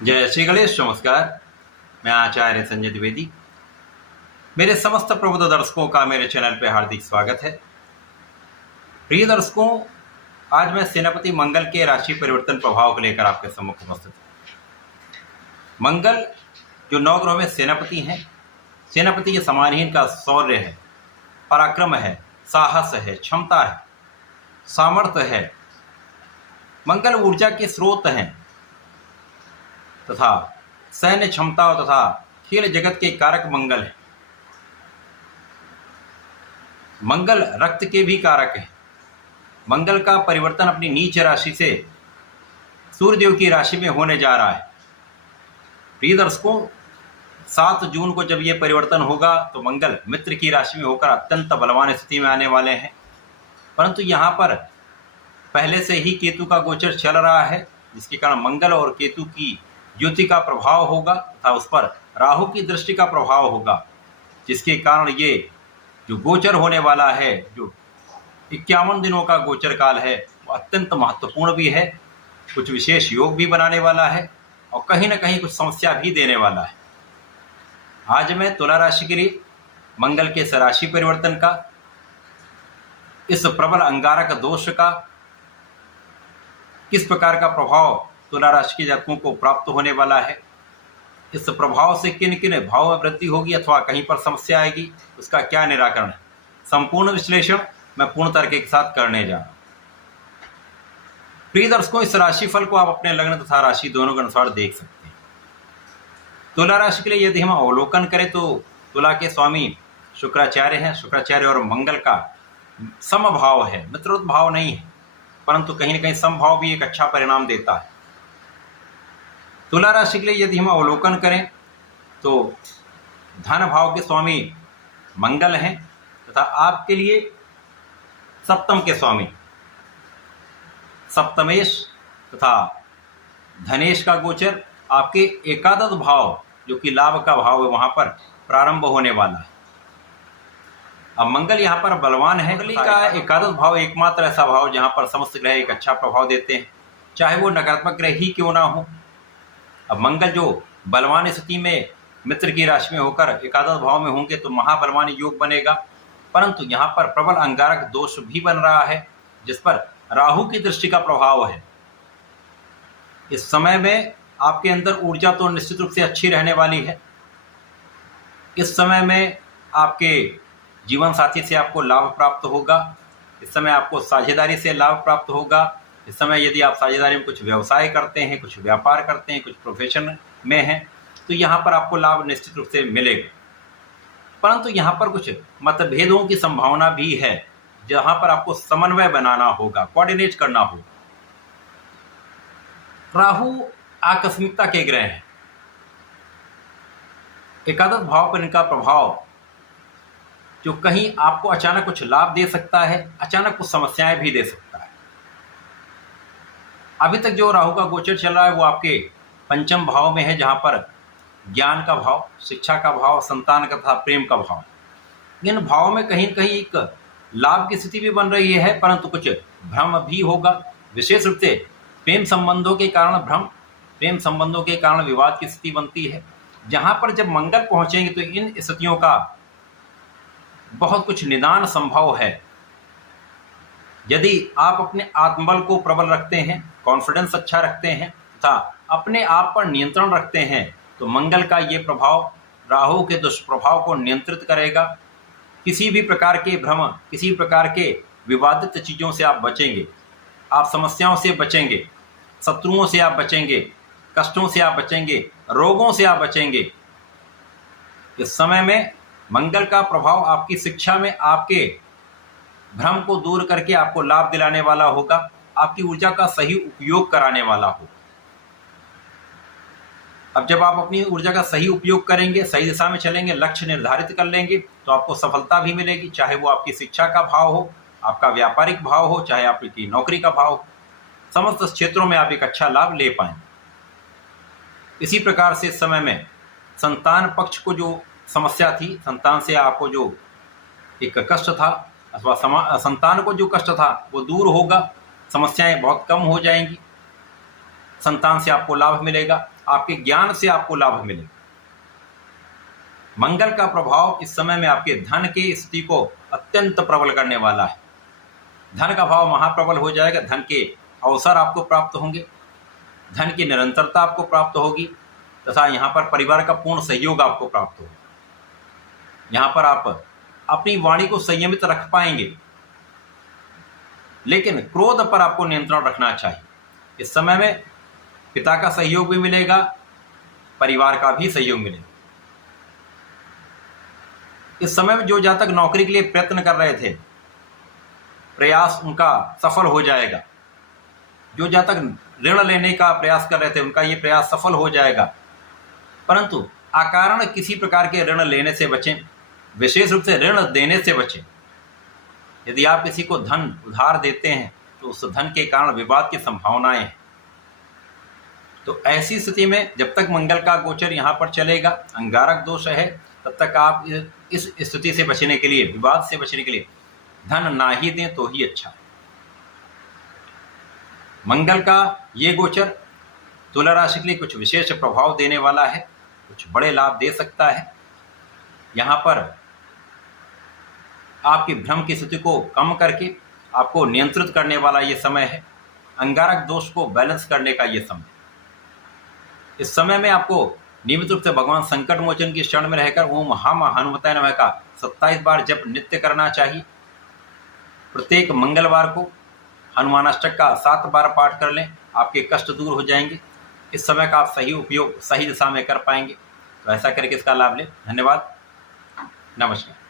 जय श्री गणेश। नमस्कार। मैं आचार्य संजय द्विवेदी। मेरे समस्त प्रबुद्ध दर्शकों का मेरे चैनल पर हार्दिक स्वागत है। प्रिय दर्शकों, आज मैं सेनापति मंगल के राशि परिवर्तन प्रभाव को लेकर आपके सम्मुख उपस्थित हूँ। मंगल जो नौ ग्रहों में सेनापति हैं, सेनापति के समान ही इनका शौर्य है, पराक्रम है, साहस है, क्षमता है, सामर्थ्य है। मंगल ऊर्जा के स्रोत हैं तथा सैन्य क्षमता तथा खेल जगत के कारक मंगल है। मंगल रक्त के भी कारक है। मंगल का परिवर्तन अपनी नीच राशि से सूर्यदेव की राशि में होने जा रहा है। प्रिय दर्शकों, 7 जून को जब यह परिवर्तन होगा तो मंगल मित्र की राशि में होकर अत्यंत बलवान स्थिति में आने वाले हैं। परंतु यहाँ पर पहले से ही केतु का गोचर चल रहा है, जिसके कारण मंगल और केतु की युति का प्रभाव होगा तथा उस पर राहु की दृष्टि का प्रभाव होगा, जिसके कारण ये जो गोचर होने वाला है, जो 51 दिनों का गोचर काल है, वो अत्यंत महत्वपूर्ण भी है। कुछ विशेष योग भी बनाने वाला है और कहीं ना कहीं कुछ समस्या भी देने वाला है। आज मैं तुला राशि के लिए मंगल के राशि परिवर्तन का, इस प्रबल अंगारक दोष का किस प्रकार का प्रभाव तुला राशि के जातकों को प्राप्त होने वाला है, इस प्रभाव से किन किन भाव में वृद्धि होगी अथवा कहीं पर समस्या आएगी, उसका क्या निराकरण है, संपूर्ण विश्लेषण मैं पूर्ण तरीके के साथ करने जा रहा हूं। प्रिय दर्शकों, इस राशिफल को आप अपने लग्न तथा राशि दोनों के अनुसार देख सकते हैं। तुला राशि के लिए यदि हम अवलोकन करें तो तुला के स्वामी शुक्राचार्य हैं। शुक्राचार्य और मंगल का समभाव है, मित्रोत भाव नहीं है, परंतु कहीं ना कहीं समभाव भी एक अच्छा परिणाम देता है। तुला राशि के लिए यदि हम अवलोकन करें तो धन भाव के स्वामी मंगल हैं तथा आपके लिए सप्तम के स्वामी सप्तमेश तथा धनेश का गोचर आपके एकादश भाव, जो कि लाभ का भाव है, वहां पर प्रारंभ होने वाला है। अब मंगल यहाँ पर बलवान है। मंगल का एकादश भाव एकमात्र ऐसा भाव जहां पर समस्त ग्रह एक अच्छा प्रभाव देते हैं, चाहे वो नकारात्मक ग्रह ही क्यों ना हो। अब मंगल जो बलवान स्थिति में मित्र की राशि में होकर एकादश भाव में होंगे तो महाबलवान योग बनेगा, परंतु यहाँ पर प्रबल अंगारक दोष भी बन रहा है, जिस पर राहु की दृष्टि का प्रभाव है। इस समय में आपके अंदर ऊर्जा तो निश्चित रूप से अच्छी रहने वाली है। इस समय में आपके जीवन साथी से आपको लाभ प्राप्त होगा। इस समय आपको साझेदारी से लाभ प्राप्त होगा। इस समय यदि आप साझेदारी में कुछ व्यवसाय करते हैं, कुछ व्यापार करते हैं, कुछ प्रोफेशन में हैं, तो यहाँ पर आपको लाभ निश्चित रूप से मिलेगा। परंतु यहाँ पर कुछ मतभेदों की संभावना भी है, जहाँ पर आपको समन्वय बनाना होगा, कोऑर्डिनेट करना होगा। राहु आकस्मिकता के ग्रह हैं। एकादश भाव पर इनका प्रभाव जो कहीं आपको अचानक कुछ लाभ दे सकता है, अचानक कुछ समस्याएं भी दे सकता है। अभी तक जो राहु का गोचर चल रहा है वो आपके पंचम भाव में है, जहां पर ज्ञान का भाव, शिक्षा का भाव, संतान का तथा प्रेम का भाव। इन भावों में कहीं कहीं एक लाभ की स्थिति भी बन रही है, परंतु कुछ भ्रम भी होगा। विशेष रूप से प्रेम संबंधों के कारण भ्रम, प्रेम संबंधों के कारण विवाद की स्थिति बनती है। जहां पर जब मंगल पहुंचेंगे तो इन स्थितियों का बहुत कुछ निदान संभव है। यदि आप अपने आत्मबल को प्रबल रखते हैं, कॉन्फिडेंस अच्छा रखते हैं तथा अपने आप पर नियंत्रण रखते हैं, तो मंगल का ये प्रभाव राहु के दुष्प्रभाव को नियंत्रित करेगा। किसी भी प्रकार के भ्रम, किसी प्रकार के विवादित चीज़ों से आप बचेंगे, आप समस्याओं से बचेंगे, शत्रुओं से आप बचेंगे, कष्टों से आप बचेंगे, रोगों से आप बचेंगे। इस समय में मंगल का प्रभाव आपकी शिक्षा में आपके भ्रम को दूर करके आपको लाभ दिलाने वाला होगा, आपकी ऊर्जा का सही उपयोग कराने वाला होगा। अब जब आप अपनी ऊर्जा का सही उपयोग करेंगे, सही दिशा में चलेंगे, लक्ष्य निर्धारित कर लेंगे, तो आपको सफलता भी मिलेगी, चाहे वो आपकी शिक्षा का भाव हो, आपका व्यापारिक भाव हो, चाहे आपकी नौकरी का भाव हो। समस्त क्षेत्रों में आप एक अच्छा लाभ ले पाएंगे। इसी प्रकार से इस समय में संतान पक्ष को जो समस्या थी, संतान से आपको जो एक कष्ट था अथवा संतान को जो कष्ट था वो दूर होगा, समस्याएं बहुत कम हो जाएंगी। संतान से आपको लाभ मिलेगा। आपके ज्ञान से आपको लाभ मिलेगा। मंगल का प्रभाव इस समय में आपके धन की स्थिति को अत्यंत प्रबल करने वाला है। धन का भाव महाप्रबल हो जाएगा, धन के अवसर आपको प्राप्त होंगे, धन की निरंतरता आपको प्राप्त होगी तथा यहाँ पर परिवार का पूर्ण सहयोग आपको प्राप्त होगा। यहाँ पर आप अपनी वाणी को संयमित रख पाएंगे, लेकिन क्रोध पर आपको नियंत्रण रखना चाहिए। इस समय में पिता का सहयोग भी मिलेगा, परिवार का भी सहयोग मिलेगा। इस समय में जो जातक नौकरी के लिए प्रयत्न कर रहे थे, प्रयास उनका सफल हो जाएगा। जो जातक ऋण लेने का प्रयास कर रहे थे, उनका ये प्रयास सफल हो जाएगा। परंतु अकारण किसी प्रकार के ऋण लेने से बचें, विशेष रूप से ऋण देने से बचें। यदि आप किसी को धन उधार देते हैं तो उस धन के कारण विवाद की संभावनाएं हैं। तो ऐसी स्थिति में जब तक मंगल का गोचर यहाँ पर चलेगा, अंगारक दोष है, तब तक आप इस स्थिति से बचने के लिए, विवाद से बचने के लिए धन ना ही दें तो ही अच्छा है। मंगल का ये गोचर तुला राशि के लिए कुछ विशेष प्रभाव देने वाला है, कुछ बड़े लाभ दे सकता है। यहाँ पर आपकी भ्रम की स्थिति को कम करके आपको नियंत्रित करने वाला ये समय है। अंगारक दोष को बैलेंस करने का ये समय। इस समय में आपको नियमित रूप से भगवान संकट मोचन की शरण में रहकर ओम हम हनुमताय नमः का 27 बार जप नित्य करना चाहिए। प्रत्येक मंगलवार को हनुमानाष्टक का 7 बार पाठ कर लें, आपके कष्ट दूर हो जाएंगे। इस समय का आप सही उपयोग सही दिशा में कर पाएंगे। तो ऐसा करके इसका लाभ लें। धन्यवाद, नमस्कार।